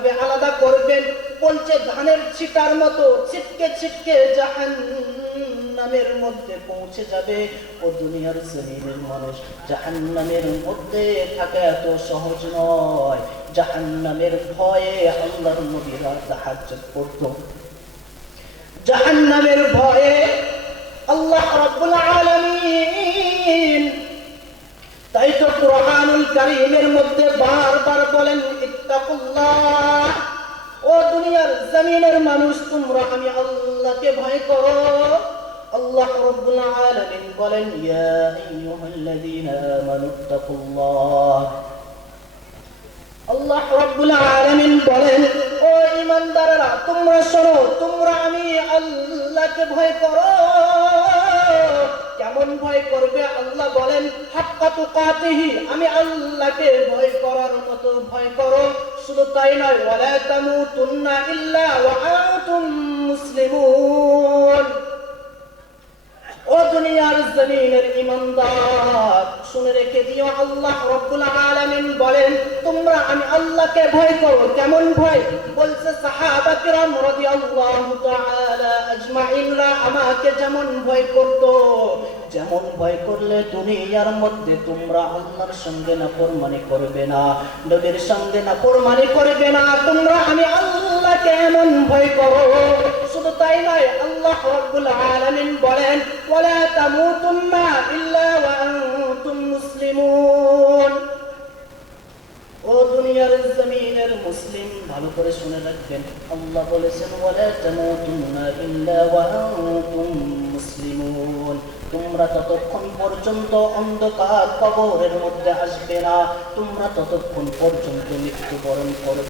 ভাবে আলাদা করবেন? বলছে ধানের ছিটার মতো ছিটকে ছিটকে জাহান্নামের মধ্যে পৌঁছে যাবে। ও দুনিয়ার জমিনের মানুষ, জাহান্নামের মধ্যে থাকা এত সহজ নয়। জাহান্নামের ভয়ে আল্লাহর নবীরা তাহাজ্জুদ পড়ত। জাহান্নামের ভয়ে আল্লাহ রাব্বুল আলামিন তাই তো কুরআনুল কারীমের মধ্যে বারবার বলেন ইত্তাকুল্লাহ। ও দুনিয়ার জমিনের মানুষ, তোমরা আমি আল্লাহকে ভয় করো। আল্লাহ রাব্বুল আলামিন বলেন ইয়া আইয়ুহাল্লাযীনা আমানু ইত্তাকুল্লাহ। আল্লাহ রাব্বুল আলামিন বলেন ও ঈমানদাররা তোমরা শোনো, তোমরা আমি আল্লাহকে ভয় করো। কেমন ভয় করবে? আল্লাহ বলেন হাক্কা তুকাতিহি, আমি আল্লাহকে ভয় করার মতো ভয় করো। শুধু তাই নয়, ওয়ালা তামুতুন্না ইল্লা ওয়া আনতুম মুসলিমুন। ও দুনিয়ার জমিনের ঈমানদার, শুনে রেখে দিও, আল্লাহ রাব্বুল আলামিন বলেন তোমরা আমি আল্লাহকে ভয় করো। কেমন ভয়? বলছে সাহাবা কিরাম রাদিয়াল্লাহু তাআলা আজমাইনরা আমাকে যেমন ভয় করত, যেমন ভয় করলে দুনিয়ার মধ্যে তোমরা আল্লাহর সঙ্গে নাফরমানি করবে না, নবীর সঙ্গে নাফরমানি করবে না, তোমরা আমি আল্লাহকে এমন ভয় করো। শুধু তাই নয়, আল্লাহ রাব্বুল আলামিন বলেন ওয়ালা তামুতুন্না ইল্লা ওয়া আনতুম মুসলিমুন। ও দুনিয়ার জমিনের মুসলিম, ভালো করে শুনে রাখবেন, আল্লাহ বলেছেন ওয়ালা তামুতুন্না ইল্লা ওয়া আনতুম মুসলিমুন। তোমরা ততক্ষণ পর্যন্ত অন্ধকার কবরের মধ্যে আসবে না, তোমরা ততক্ষণ পর্যন্ত মৃত্যুবরণ করবে।